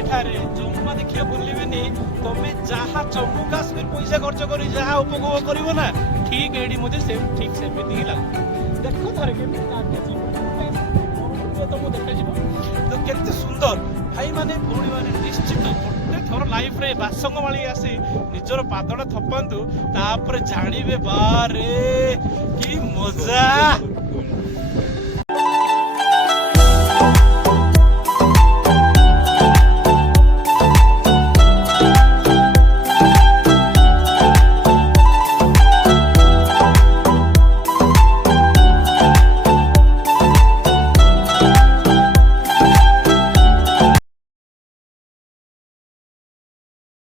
ଏଠାରେ ଜମା ଦେଖିବା ବୁଲିବେନି। ତମେ ଯାହା ଜମ୍ମୁ କାଶ୍ମୀର ପଇସା ଖର୍ଚ୍ଚ କରି ଯାହା ଉପଭୋଗ କରିବ ନା ଠିକ ଏଇଠି ମଧ୍ୟ ଠିକ ସେମିତି ହିଁ ଲାଗୁଛି। ଦେଖ ଥରେ କେମିତି ଲାଗୁଛି ତମକୁ ଦେଖାଯିବ ତ କେତେ ସୁନ୍ଦର। ଭାଇମାନେ ଭଉଣୀମାନେ ନିଶ୍ଚିତ ଗୋଟେ ଥର ଲାଇଫରେ ବାସଙ୍ଗମାଳି ଆସି ନିଜର ପାଦଟା ଥପାନ୍ତୁ, ତାପରେ ଜାଣିବେ ବାରେ କି ମଜା।